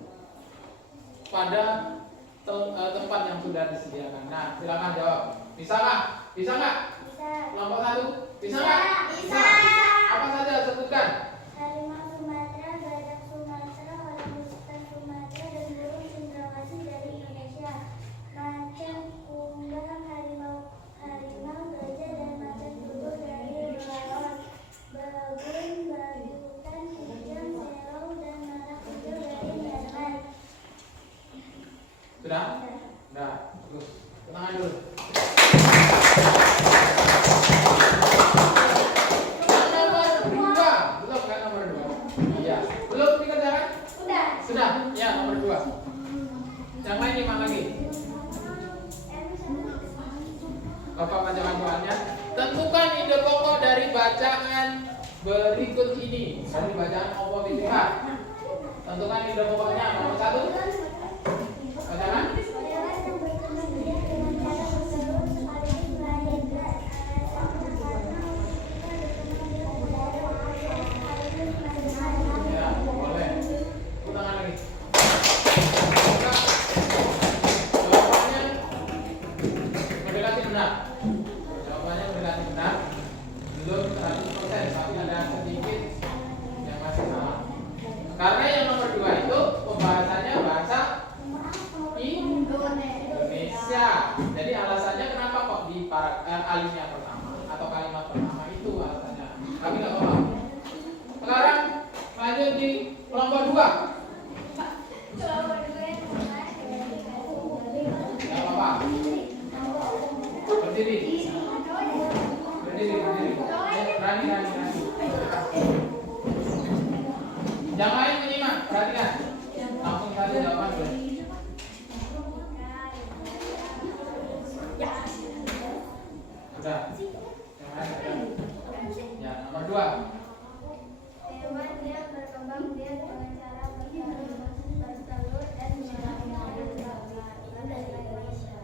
pada tempat yang sudah disediakan. Nah, silakan jawab. Bisakah? Bisa nggak? Bisa. Kelompok 1. Bisa nggak? Bisa. Apa saja sebutkan? Harimau Sumatera, badak Sumatera, orang hutan Sumatera, dan burung cendrawasih dari Indonesia. Macan kumbang, harimau, gajah, dan macan tutul dari Laos. Babon, babi hutan, kijang, serau, dan marak hijau dari Myanmar. Sudah? Sudah. Bagus. Tenang dulu. Nomor 2. Belum kan nomor 2? Iya. Belum dikerjakan? Sudah. Ya, nomor 2. Yang lain 5 lagi. Bapak bacakan soalnya. Tentukan ide pokok dari bacaan berikut ini. Dari bacaan oposisi H. Tentukan ide pokoknya. Nomor 1. Bacakan. Ya, boleh. Ulangan lagi. Jawabannya mendekati benar. Jawabannya mendekati benar. Belum 100%, tapi ada sedikit yang masih salah. Karena yang nomor 2 itu pembahasannya bahasa Indonesia. Jadi alasannya kenapa kok di alinea pertama atau kalimat pertama itu alasannya. Tapi nggak apa-apa. Sekarang lanjut di kelompok 2. Nggak apa-apa. Berdiri. Berani. Yang lain menyimak, perhatikan. Langsung saja jawaban boleh. Sudah. Yang lain ada. Ya, nomor 2. Hewan yang berkembang biak dengan cara bertelur dan melahirkan dari Indonesia.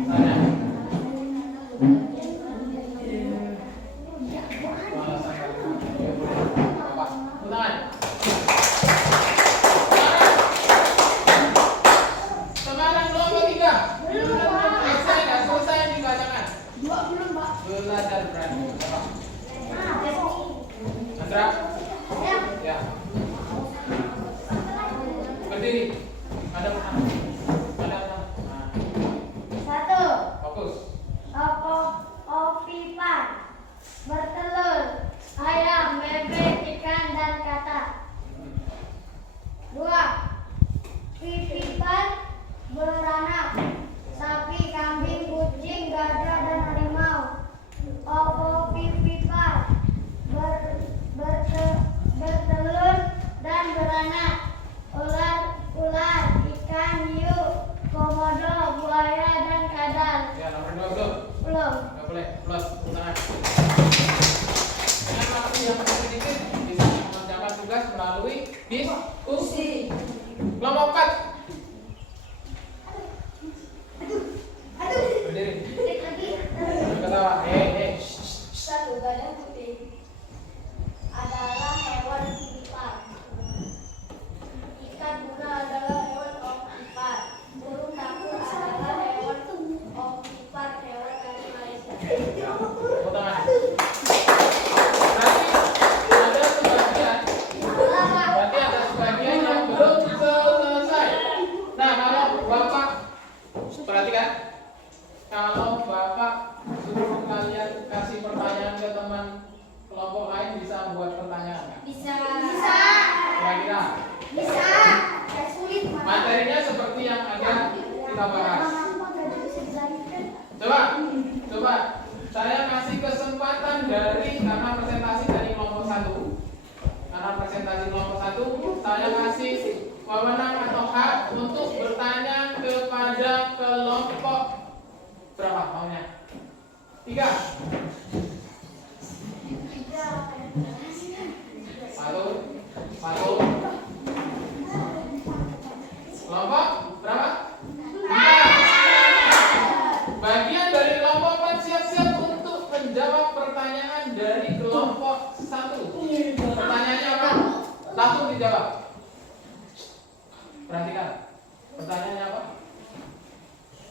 Tanya. Alasan kalimat. Ya, boleh. Bapak, ulangan. melalui diskusi. Kelompok 4. Berdiri. Ketawa. Satu badan putih adalah hewan omnivor. Ikan tuna adalah hewan omnivor. Burung dapur adalah hewan omnivor. Hewan dari Malaysia. Tepuk tangan. Berarti ada sebagian yang belum selesai. Nah, kalau Bapak perhatikan, kalau Bapak suruh kalian kasih pertanyaan ke teman kelompok lain, bisa buat pertanyaan nggak? Bisa. Kira-kira Bisa. Sulit. materinya seperti yang ada kita bahas. Coba saya kasih kesempatan karena presentasi dari kelompok 1. Karena presentasi kelompok 1, saya kasih wewenang atau hak untuk bertanya kepada kelompok berapa maunya? 3. 1. Kelompok berapa? 3. Bagian dari kelompok 4 siap-siap untuk menjawab pertanyaan dari kelompok 1. Pertanyaannya apa? Langsung dijawab. Perhatikan. Pertanyaannya apa?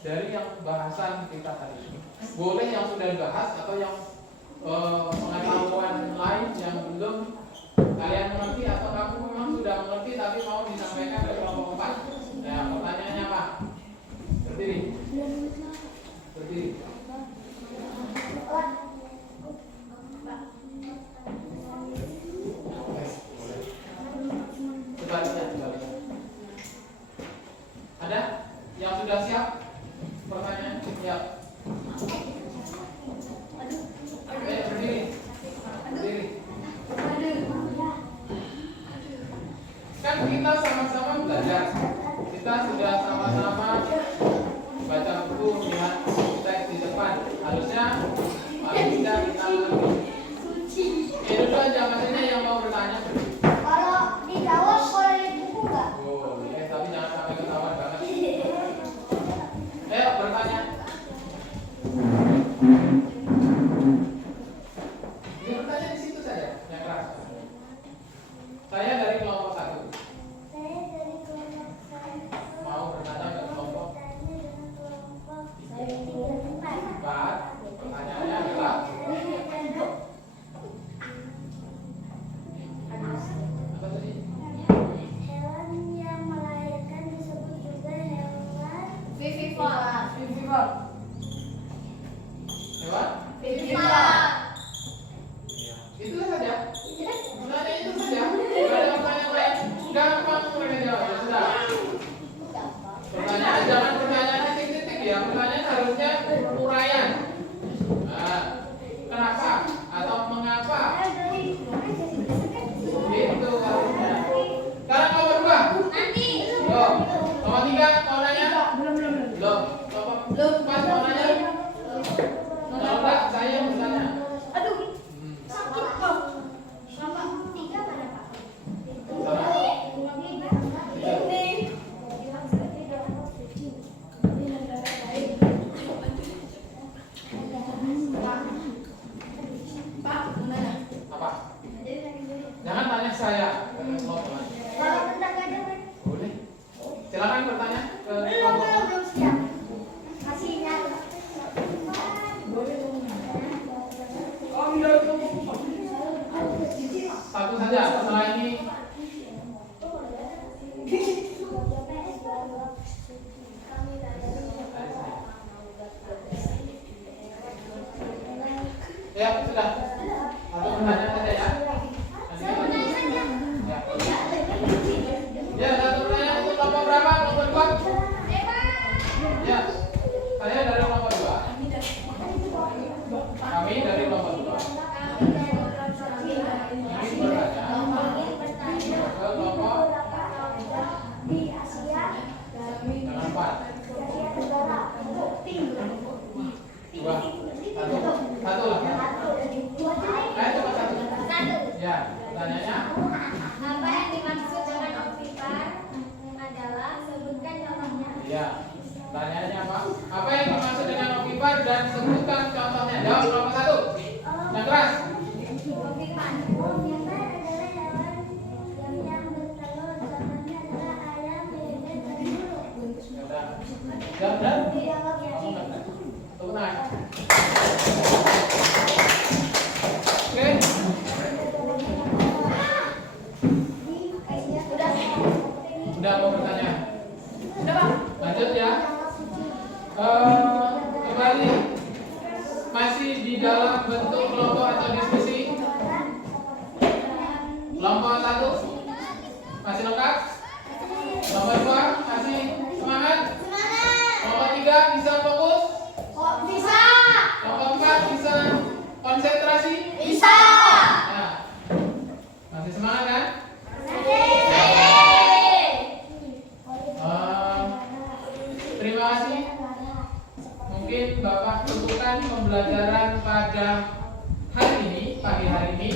Dari yang bahasan kita tadi. Boleh yang sudah dibahas atau yang pengetahuan lain yang belum kalian mengerti, atau kamu memang sudah mengerti tapi mau disampaikan ke kelompok 4. Nah, pertanyaannya apa? Berdiri. Sebaliknya. Ada yang sudah siap? Pertanyaan siap. Berdiri. Kan kita sama-sama belajar. Kita sudah sama-sama baca buku, lihat teks di depan. Harusnya paling tidak kita mengerti. Itu aja maksudnya yang mau bertanya. Kalau dijawab boleh lihat buku nggak? Boleh, tapi jangan sampai ketahuan banget. Ayo bertanya. Dia bertanya di situ saja, yang keras. Saya dari kelompok 1. Saya dari kelompok 1. Mau bertanya ke kelompok 4. Pertanyaannya adalah apa tadi? Hewan yang melahirkan disebut juga hewan Vivivor. Hewan? Vivivor. Itu saja. Pertanyaan itu saja. Tidak ada pertanyaan lain. Gampang mereka jawab. Ya sudah. Pertanyaan jangan pertanyaan titik-titik ya. Pertanyaan harusnya uraian. Nah, kenapa atau mengapa? Itu harusnya. Sekarang nomor 2. Loh. Nomor 3 mau nanya? Belum. Nomor 4 mau nanya? Kalau enggak, saya yang bertanya. Apa? Jangan tanya saya. Boleh. Silakan bertanya ke kelompok. Satu saja. Setelah ini ya sudah. Satu pertanyaan saja ya. Ya, satu pertanyaan untuk kelompok berapa? Kelompok 2? Ya, saya dari kelompok 2. Kami dari kelompok 2. Ingin bertanya. Ya. Pertanyaannya apa? Apa yang dimaksud dengan opipar dan sebutkan contohnya. Jawab kelompok 1. Yang keras. Opipar adalah hewan yang bertelur. Contohnya adalah ayam, bebek, dan burung. Jawab dan? Tepuk tangan. Oke. Udah mau bertanya? Sudah, Pak. Lanjut ya. Kembali masih di dalam bentuk kelompok atau diskusi. Kelompok 1 masih lengkap. Kelompok 2 masih semangat. Kelompok 3 bisa fokus. Kok bisa? Kelompok 4 bisa konsentrasi. Bisa. Nah, masih semangat kan? Terima kasih. Mungkin Bapak tentukan pembelajaran pada hari ini, pagi hari ini.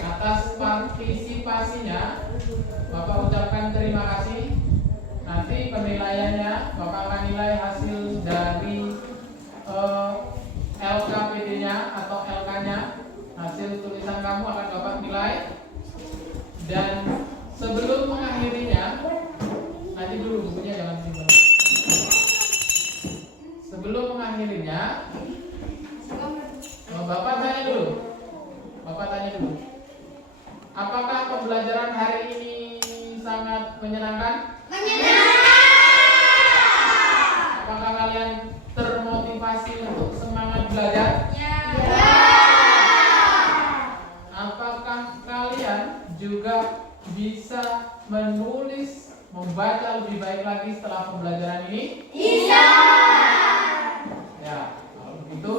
Atas partisipasinya, Bapak ucapkan terima kasih. Nanti penilaiannya, Bapak akan nilai hasil dari LKPD-nya atau LK-nya. Hasil tulisan kamu akan Bapak nilai. Dan sebelum mengakhirinya, nanti dulu bukunya jangan simpan. Sebelum mengakhirinya, Bapak tanya dulu. Apakah pembelajaran hari ini sangat menyenangkan? Apakah kalian termotivasi untuk semangat belajar? Apakah kalian juga bisa menulis, membaca lebih baik lagi setelah pembelajaran ini? Ya, kalau begitu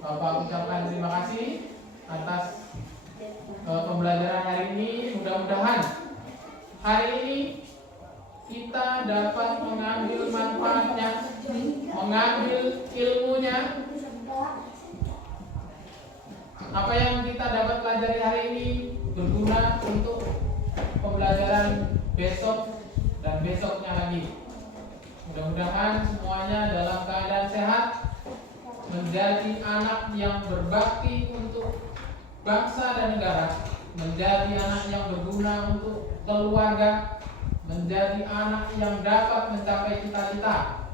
Bapak ucapkan terima kasih atas pembelajaran hari ini. Mudah-mudahan hari ini kita dapat mengambil manfaatnya, mengambil ilmunya. Apa yang kita dapat pelajari hari ini berguna untuk pembelajaran besok dan besoknya lagi. Mudah-mudahan semuanya dalam keadaan sehat, menjadi anak yang berbakti untuk bangsa dan negara, menjadi anak yang berguna untuk keluarga, menjadi anak yang dapat mencapai cita-cita.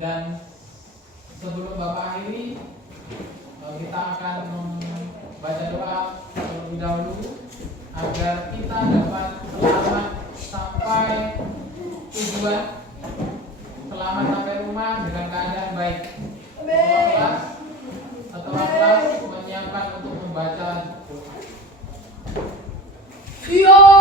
Dan sebelum Bapak akhiri, kita akan membaca doa terlebih dahulu agar kita dapat selamat sampai tujuan, selamat sampai rumah dengan keadaan baik. Setelah kelas menyiapkan untuk membaca doa.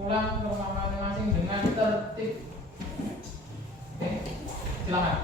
Pulang ke rumah masing-masing dengan tertib. Oke, silakan.